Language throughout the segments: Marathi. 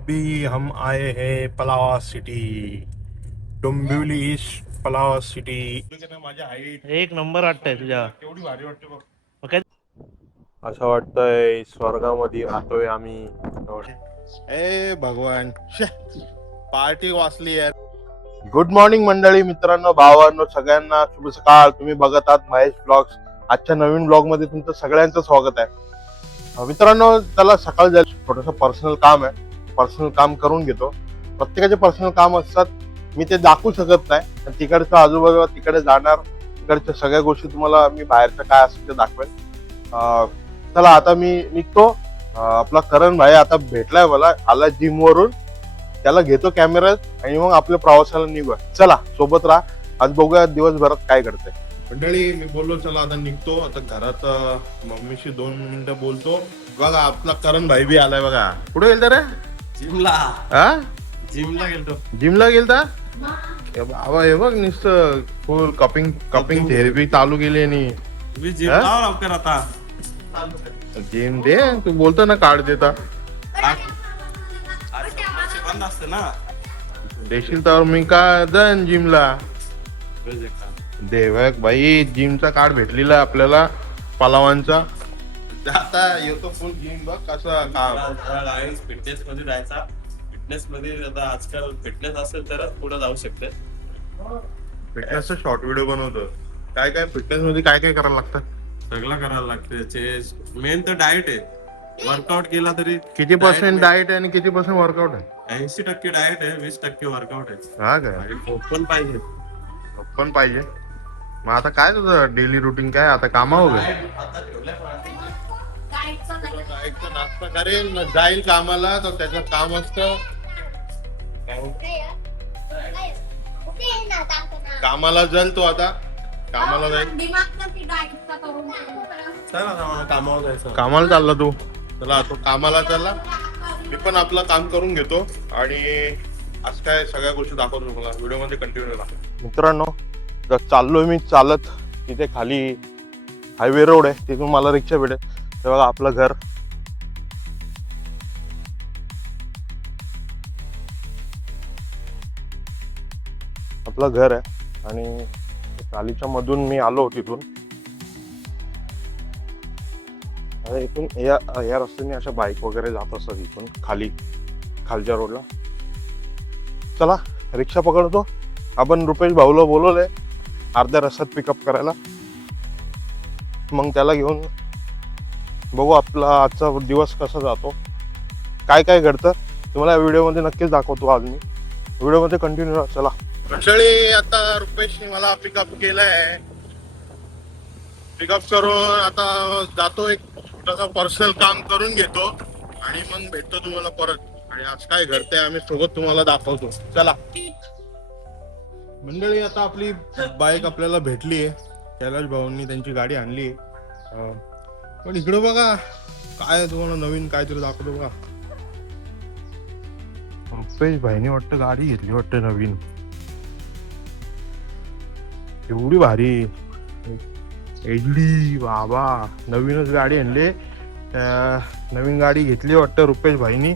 अभी हम आए हैं Pallava city, Dombivli east Pallava city. माझ्या हाईट एक नंबर वाटतंय तुझ्या. केवढी भारी वाटते बघ. मग काय असं वाटतंय स्वर्गामध्ये राहतोय आम्ही. ए भगवान, पार्टी वाचली यार. गुड मॉर्निंग मंडळी, मित्रांनो, भावांनो, सगळ्यांना शुभ सकाळ. तुम्ही बघत आहात महेश ब्लॉग्स. आजच्या नवीन ब्लॉग मध्ये तुमचं सगळ्यांचं स्वागत आहे. मित्रांनो, त्याला सकाळ जायचं थोडस पर्सनल काम आहे. पर्सनल काम करून घेतो. प्रत्येकाचे पर्सनल काम असतात, मी ते दाखवू शकत नाही. तिकडचं आजूबाजूला तिकडे जाणार, तिकडच्या सगळ्या गोष्टी तुम्हाला मी बाहेरचं काय असेल ते दाखवेन. चला आता मी निघतो. आपला करण भाई आता भेटलाय मला, आला जिम वरून. त्याला घेतो कॅमेऱ्यात आणि मग आपल्या प्रवासाला निघूया. चला सोबत राहा. आज बघूया दिवसभरात काय करते मंडळी. मी बोललो चला आता निघतो. आता घरात मम्मीशी 2 मिनिटं बोलतो. बघा आपला करण भाई बी आलाय बघा. कुठे गेलता रे? जिमला हा, जिमला गेलतो. जिमला गेलता. बाबा हे बघ नुसतं फुल कपिंग थेरपी चालू केली आणि मी जिम लाव लवकर आता. जिम दे. तू बोलतो ना कार्ड देता. बंद असते ना. देशील तर मी काय जाईन जिमला. देवक भाई जिमचा कार्ड भेटलेला आपल्याला पलावांचा. आता येतो फुल जिम बघ कसा काम. फिटनेस मध्ये जायचा. फिटनेस मध्ये आता आजकाल फिटनेस असेल तरच पुढे जाऊ शकते. फिटनेसचा शॉर्ट व्हिडिओ बनवतो. काय काय फिटनेस मध्ये काय काय करायला लागतं? सगळं करायला लागते. चेस्ट मेन तर डाएट आहे. वर्कआउट केला तरी किती % डाएट आहे आणि किती % वर्कआउट आहे? 80% डाएट आहे, 20% वर्कआउट आहे. हा काय? आणि ओपन पाहिजे. पण पाहिजे. मग आता काय तुझं डेली रुटीन काय? आता कामावर आता ठेवलंय नाश्ता करेल, जाईल कामाला. तर त्याचं काम असतं कामाला जाईल तो. आता कामाला जाईल. कामावर जायचं. कामाला चालला तू? चला तो कामाला चालला. मी पण आपलं काम करून घेतो आणि आज काय सगळ्या गोष्टी दाखवतो तुम्हाला. व्हिडिओ मध्ये कंटिन्यू राहा. मित्रांनो, तर चाललोय मी चालत. तिथे खाली हायवे रोड आहे, तिथून मला रिक्षा भेटेल. ते बघा आपलं घर. आपलं घर आहे आणि चालीच्या मधून मी आलो तिथून. इथून या रस्त्याने अशा बाईक वगैरे जात असतात इथून खालच्या रोडला. चला रिक्षा पकडतो. आपण रुपेश भाऊला बोलवलंय अर्ध्या रस्त्यात पिकअप करायला. मग त्याला घेऊन बघू आपला आजचा दिवस कसा जातो, काय काय घडतं तुम्हाला या व्हिडिओमध्ये नक्कीच दाखवतो. आज मी व्हिडिओमध्ये कंटिन्यू राहा. चला मंडळी, आता रुपेशने मला पिकअप केलंय. पिकअप करून आता जातो. एक छोटासा पर्सनल काम करून घेतो आणि मग भेटतो तुम्हाला परत. आणि आज काय घडतंय आम्ही सोबत तुम्हाला दाखवतो. चला मंडळी, आता आपली बाईक आपल्याला भेटली आहे. कैलाश भाऊंनी त्यांची गाडी आणली. पण इकडं बघा काय तुम्हाला नवीन काहीतरी दाखवतो बघा. रुपेश भाईने वाटतं गाडी घेतली वाटतं नवीन. एवढी भारी एचडी. बाबा नवीनच गाडी आणली. नवीन गाडी घेतली वाटतं रुपेश भाईनी.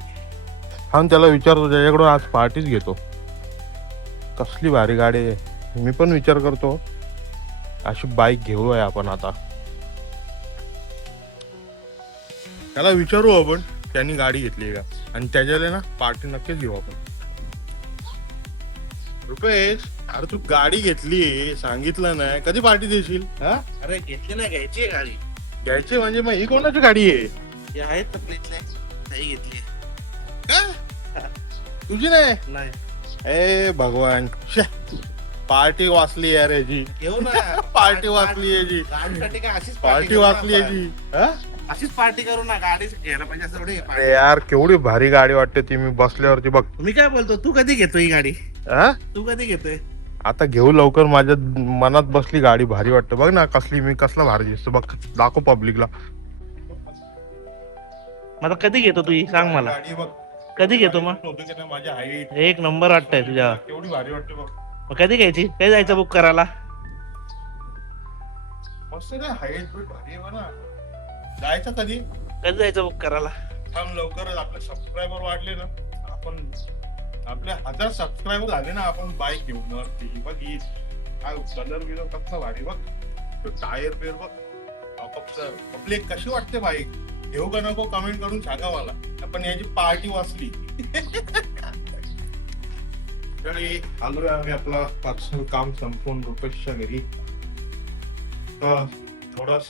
हा त्याला विचारतो, त्याच्याकडून आज पार्टीच घेतो. कसली भारी गाडी आहे. मी पण विचार करतो अशी बाईक घेऊया आपण. आता त्याला विचारू आपण त्यांनी गाडी घेतली का, आणि त्याच्याला ना पार्टी नक्कीच घेऊ आपण. रुपेश, अरे तू गाडी घेतली सांगितलं नाही, कधी पार्टी देशील? हा, अरे घेतली नाही, घ्यायची आहे गाडी. घ्यायची म्हणजे मग ही कोणाची गाडी आहे? हे आहेत तकलीतले, काही घेतली का? तुझी नाही? ए भगवान, पार्टी वाचली यार याची. घेऊ ना. पार्टी वाचली याची. गाडीसाठी काय अशीच पार्टी वाचली याची. अशीच पार्टी करू ना. गाडी घ्यायला पाहिजे असं थोडी. अरे यार केवढी भारी गाडी वाटते ती. मी बसल्यावरती बघ. मी काय बोलतो, तू कधी घेतोय ही गाडी? तू कधी घेतोय? आता घेऊ लवकर. माझ्या मनात बसली गाडी. भारी वाटतं बघ ना. कसला भारी दिसतो बघ. दाखव पब्लिकला. मला कधी घेतो तू ही? सांग मला कधी घेतो. मग माझ्या हाईट एक नंबर वाटतंय तुझ्या. केवढी भारी वाटते बघ. मग कधी घ्यायची? कधी जायचं बुक करायला? मस्त काय हाईट पण भारी आहे ना. जायचं कधी जायचं बुक करायला? थांब लवकरच. आपले सबस्क्रायबर वाढले ना, आपण आपले 1000 सबस्क्राईबर झाले ना, आपण बाईक घेऊन वरती बघ. ही कलर बिलर कसला भारी बघ, टायर बिर बघ. आपली कशी वाटते बाईक, घेऊ का नको कमेंट करून सांगा मला. आपण याची पार्टी वाचली. तरी आलोय आम्ही आपला पर्सनल काम संपवून रुपेशच्या घरी. तर थोडस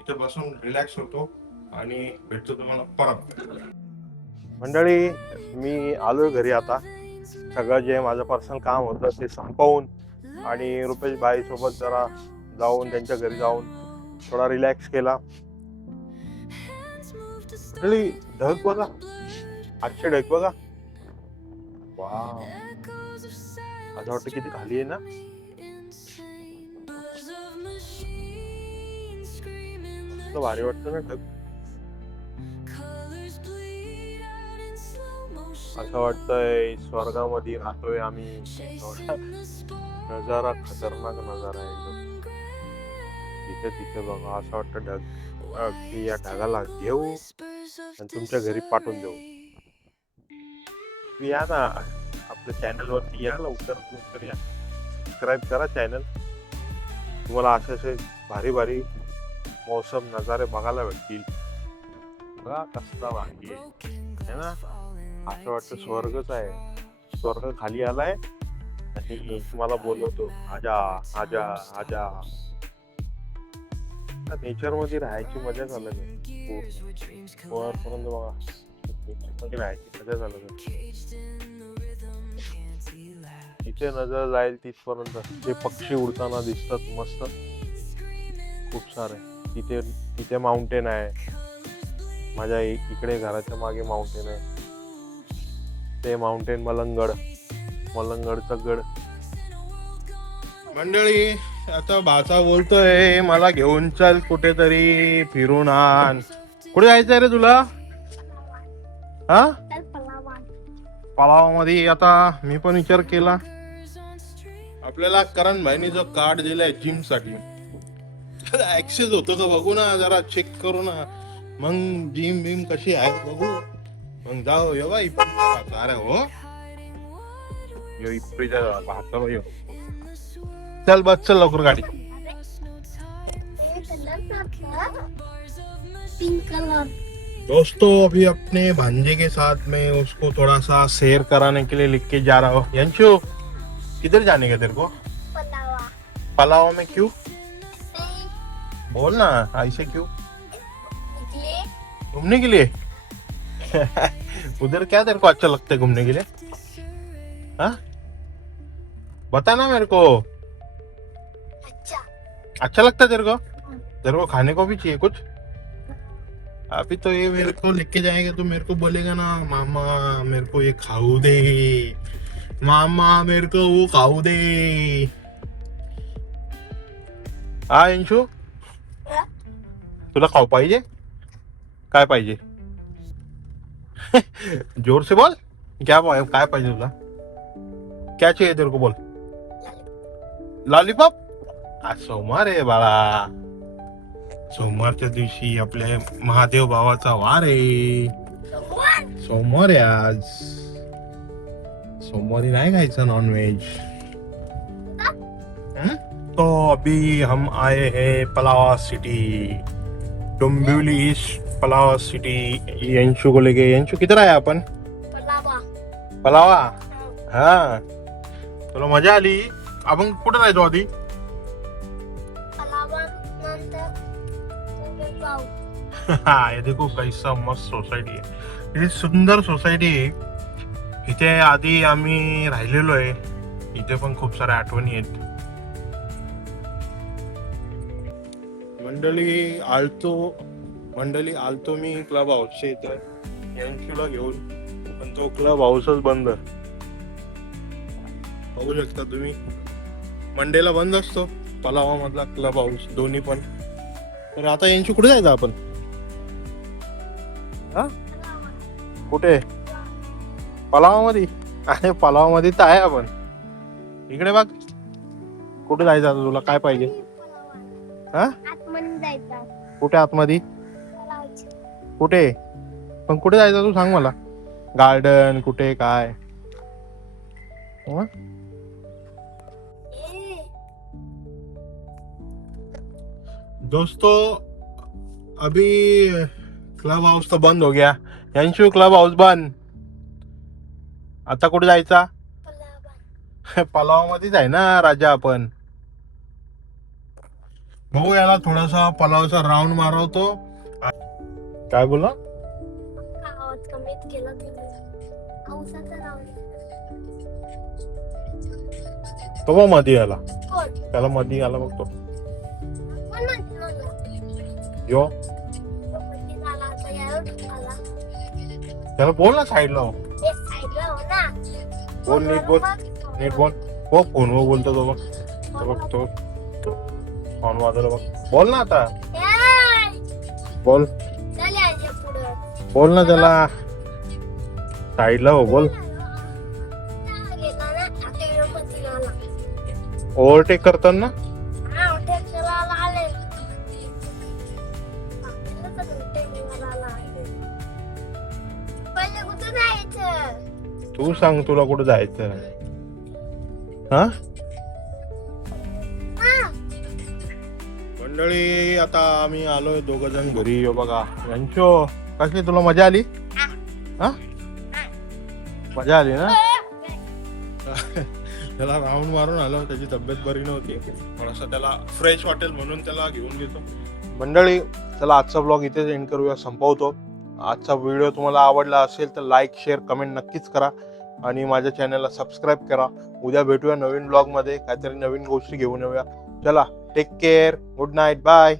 इथे बसून रिलॅक्स होतो आणि भेटतो तुम्हाला परत. मंडळी, मी आलोय घरी आता. सगळं जे माझं पर्सनल काम होतं ते संपवून आणि रुपेश भाई सोबत जरा जाऊन त्यांच्या घरी जाऊन थोडा रिलॅक्स केला. मंडळी, ढग बघा, आजचे ढग बघा. वाव, असं वाटतं किती खाली आहे ना. भारी वाटतं ना ढग. असं वाटतंय स्वर्गामध्ये राहतोय आम्ही. नजारा खतरनाक नजारा आहे. तिथे तिथे बघा, असं वाटतं ढग की या ढगाला घेऊ आणि तुमच्या घरी पाठवून देऊ. या ना आपल्या चॅनल वरती, या लवकर या, सबस्क्राईब करा चॅनल. तुम्हाला असे भारी भारी मौसम नजारे बघायला भेटतील. बघा कसला भारी आहे ना. असं वाटतं स्वर्गच आहे. स्वर्ग खाली आलाय आणि तुम्हाला बोलवतो, आजा आजा आजा. नेचर मध्ये राहायची मजा झालं नाही. वरपर्यंत बघा, मध्ये राहायची मजा झालं नाही. इथे नजर जाईल तिथपर्यंत ते पक्षी उडताना दिसतात मस्त, खूप सारे. तिथे माउंटेन आहे. माझ्या इकडे घराच्या मागे माउंटेन आहे. ते माउंटेन मलंगडचा गड. मंडळी, आता भाचा बोलतोय मला घेऊन चल कुठेतरी फिरून आण. कुठे जायचंय रे तुला? हा, पलाव मध्ये. आता मी पण विचार केला, आपल्याला करण भाईने जो कार्ड दिलाय जिम साठी, ऍक्सेस होतो तो बघू ना, जरा चेक करू ना. मग जिम बिम कशी आहे बघू, मग जाऊ. यो बाई अरे हो, यो इप्रीचा भाता यो. चल बस, चल लवकर गाडी. दोस्तों, अभी अपने भांजे के साथ में उसको थोड़ा सा सैर कराने के लिए लिख के जा रहा हूँ. यंशु, किधर जाने का तेरे को? पलावा में क्यों? बोल ना, ऐसे क्यों? घूमने के लिए. उधर क्या तेरे को अच्छा लगता है घूमने के लिए? हाँ, बता ना मेरे को. अच्छा लगता है तेरे को? तेरे को खाने को भी चाहिए कुछ? अभी तो ये मेरे को लेके जाएगा तो मेरे को बोलेगा ना, मामा मेरे को ये खाऊ दे, मामा मेरे को वो खाऊ दे. हा अंशु, तुला खाऊ पाहिजे? काय पाहिजे? जोर से बोल. काय पाहिजे तुला? क्या चाहिए तेरे को, बोल. लॉलीपॉप. आज सोमवार आहे बाळा. सोमवारच्या दिवशी आपल्या महादेव बाबाचा वार आहे. सोमवार आहे आज. सोमवारी नाही खायचं नॉनव्हेज. तो अभी हम आए हैं पलावा सिटी, डोंबिवली पलावा सिटी. यंशु को लेके. यंशु किधर आया आपण? पलावा. हा, तुला मजा आली? आपण कुठे राहायचो आधी? ये देखो कैसा मस्त सोसायटी आहे. इथे सुंदर सोसायटी आहे. इथे आधी आम्ही राहिलेलो आहे. इथे पण खूप साऱ्या आठवणी आहेत. मंडळी आलतो मी क्लब हाऊसच्या इथं यंशूला घेऊन, पण तो क्लब हाऊसच बंद. बघू शकता तुम्ही, मंडेला बंद असतो पलावा मधला क्लब हाऊस, दोन्ही पण. तर आता यंशू कुठे जायचं आपण? हा, कुठे? पलावामध्ये. अरे पलावामध्ये तर आहे आपण. इकडे बघ, कुठे जायचं आता तुला? काय पाहिजे? हा, कुठे आतमध्ये? कुठे पण कुठे जायचं तू सांग मला. गार्डन कुठे काय. दोस्तों अभी क्लब हाऊस तर बंद हो गया. यांशू क्लब हाऊस बंद. आता कुठे जायचा. पलाव मध्येच आहे ना राजा. आपण भाऊ याला थोडासा पलावचा राऊंड मारवतो. काय बोला. आवाज कमीत केला तुम्ही. पावसाचा राऊंड. तो बघ मध्ये आला. कोण? त्याला मध्ये आला बघतो. कोण म्हणते मला? यो तो मध्ये झाला आता यावर आला. त्याला बोल ना साईडला हो. ते साईडला हो ना. बोल नीट बोल. नीट बोल. हो फोनवर बोलतो तो बघ. तो बघ तो फोन वाजवला बघ. बोल ना आता. ए! बोल. चल याच्या पुढं. बोल ना त्याला. साईडला हो बोल. त्या गेला ना आता यावर मध्ये आला. ओव्हरटेक करताना हा उठे चला आले. आपल्याला तर उठे निघाला आहे. पहिले कुठं जायचं? तू सांग तुला कुठे जायचं. हा मंडळी आता आम्ही आलोय दोघ जण घरी. यो बघा यांचो कसली तुला मजा आली. हा मजा आली ना. त्याला राऊंड मारून आलो. त्याची तब्येत बरी नव्हती. थोडासा त्याला फ्रेश वाटेल म्हणून त्याला घेऊन घेतो. मंडळी चला आजचा ब्लॉग इथेच एंड करूया. संपवतो. आजचा व्हिडिओ तुम्हाला आवडला असेल तर लाईक शेअर कमेंट नक्कीच करा आणि माझ्या चॅनलला सबस्क्राईब करा. उद्या भेटूया नवीन ब्लॉग मध्ये. काहीतरी नवीन गोष्टी घेऊन येऊया. चला take care. Good night. Bye.